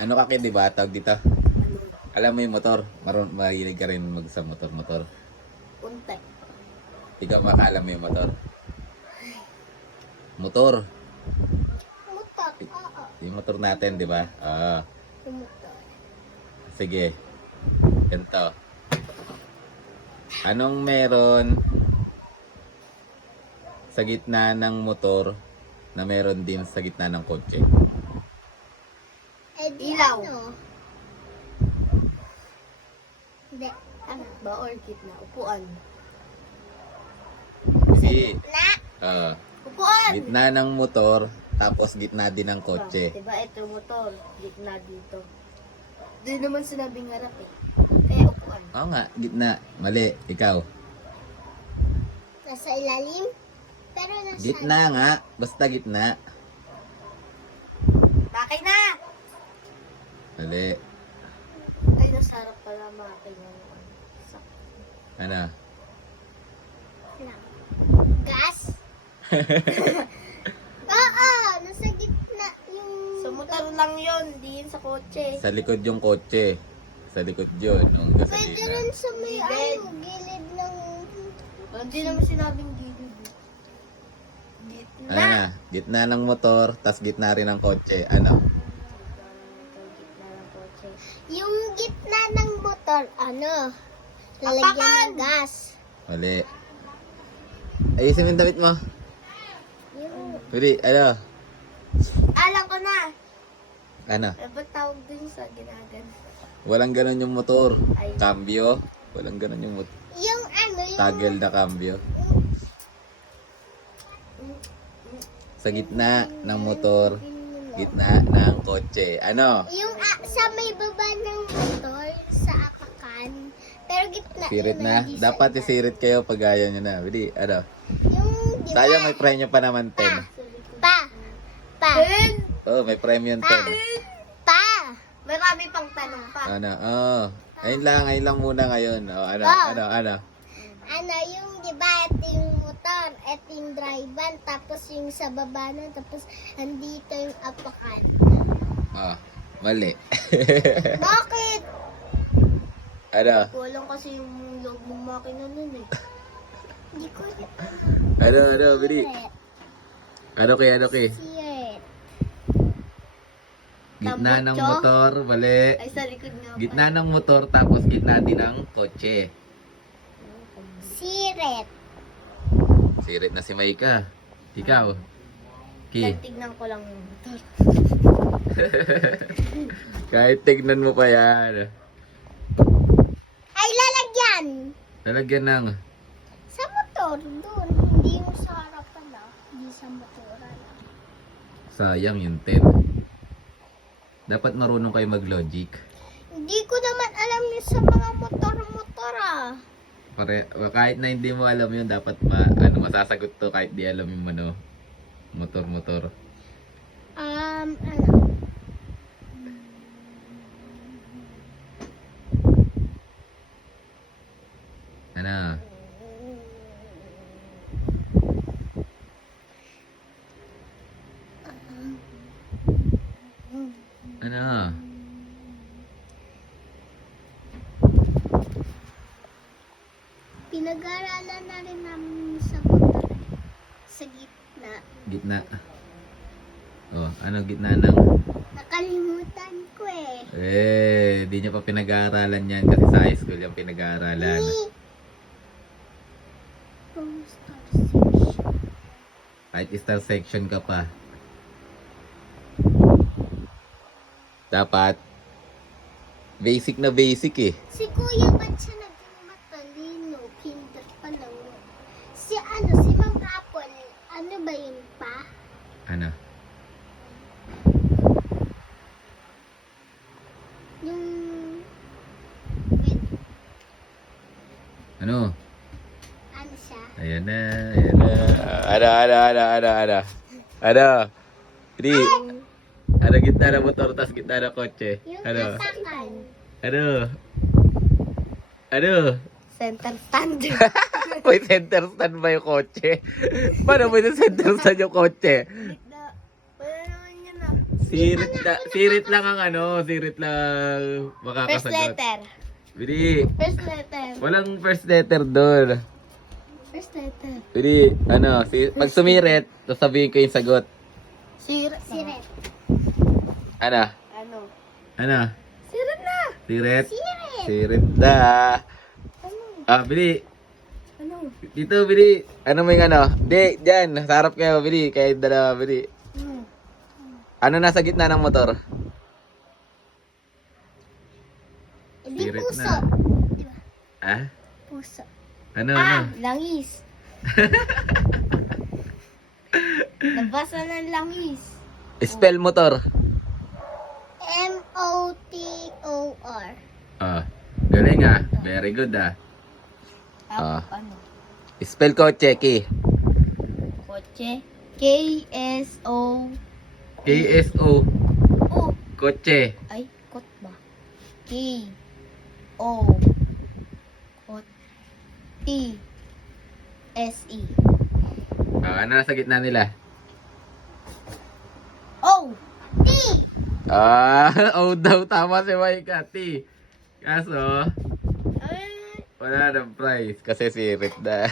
Ano ka di ba? Tawag dito. Alam mo yung motor? Mahilig ka rin mag sa motor. Unti. Ikaw makaalam mo yung motor. Motor. Motor. Oo. Yung motor natin, di ba? Motor. Sige. Ganito. Anong meron sa gitna ng motor na meron din sa gitna ng kotse? Ilaw. Hindi. Ano ba? Or gitna? Upuan. Si Na? Upuan! gitna ng motor, tapos gitna din ng kotse. Diba ito motor? Gitna dito. Doon naman sinabing harap eh. Kaya upuan. Oo nga, gitna. Mali. Ikaw. Nasa ilalim? Pero nasa... Gitna nga. Basta gitna. Bakit na? Mali. Ay, nasa harap pala makakaya naman. Ano? Gas? Oo, nasa gitna yung... Sa motor lang yun, di yun sa kotse. Sa likod yung kotse. Sa likod yun. Nung Pwede gasolina. rin sa may gilid ng... Hindi naman sinabing gilid. Gitna. Ano na? Gitna ng motor, tas gitna rin ng kotse. Ano? Gitna ng kotse. Yung gitna ng motor, ano? Lalagyan ng gas. Mali. Ayusin mo yung damit mo. Yung... Pwede, ano? Alam ko na. Ano? Ba't tawag dun sa ginagan? Walang ganon yung motor. Ay. Cambio. Walang ganon yung motor. Yung ano, yung... Toggle na cambio. Sa gitna ng motor, gitna ng kotse. Ano? Yung sa may baba ng motor, sa apakan. Pero gitna. Sirit yun, na. hindi sa Dapat iba. isirit kayo pag ayaw nyo na. Pwede, ano? Yung, di ba? Sayang may premyo pa naman 10. Pa. Oh, may premyo 10. Pa. Marami pang tanong pa. Ano? Oh. Ayun lang muna ngayon. Oh, ano? Oh. Ano? Ano, yung di ba, ito yung motor, ito yung driver, tapos yung sa baba na, tapos andito yung apakan. Ah, mali. Bakit? Ano? Walang kasi yung loob ng makina nun eh. Hindi ko Ano, Bili? Ano kay? Siret. Gitna ng Tambutso? motor, mali. Ay, sa likod nga. Gitna ng motor, tapos gitna din ng kotse. Siret. Sirit na si Maika. Ikaw? Ki. Tignan ko lang yung motor. Kahit tignan mo pa yan. Ay, lalagyan! Talagyan ng... Sa motor, doon. Hindi yung sa harapan na. Hindi sa motor. Sayang yung 10. Dapat marunong kayo mag-logic. Hindi ko naman alam yung sa mga motor-motor ah. Kahit na hindi mo alam yun, dapat masasagot to kahit di alam yung motor. Ano? Ano? Ano? Pinag-aaralan na rin namin sa motor. Sa gitna. Gitna. Oh, ano gitna ng... Nakalimutan ko eh. di nyo pa pinag-aaralan yan kasi sa high school yung pinag-aaralan. Star section. Kahit star section ka pa. Dapat basic na basic eh. Si Kuya ba't siya naging matalino? Kinder pa lang. Si Ma'am Apple, ano ba yun pa? Ano? Yung... Wait, Ano? ano siya? Ayan na. Ano? Hindi. Ano gitna ng motor, tas gitna ng kotse? Yung Ano? apakan. Ano? Center stand. May center stand ba yung kotse? Paano may center stand yung kotse? Wala naman yun ah. Sirit lang ang ano, sirit lang First makakasagot. letter. Bili, First letter. walang first letter doon. First letter. Bili, ano, pag sumirit, sasabihin ko yung sagot. Siret. Ano? Ano? Ano? Siret na. Sirit? Siret. Sirit na. Ano? Bili. Ano? Dito, Bili. Ano mo yung ano? Di, dyan. Sa harap kayo, Bili. Kayo dalawa, Bili. Hmm. Ano nasa gitna ng motor? Hindi Sirit puso. na. Diba? Ah? Puso. Ano, ano? Langis. Nabasa ng langis. Spell motor. M-O-T-O-R. Galing ah. Very good ah. Ano? Spell ko, Cheki. Kotse. K-S-O. K-S-O. Oh. Kotse. Ay, kot ba? K-O. Kot. T-S-E. Ano nasa gitna nila? O. T. Oh daw. Tama si Maika. T. Kaso, Ay. wala ng prize. Kasi sirit na.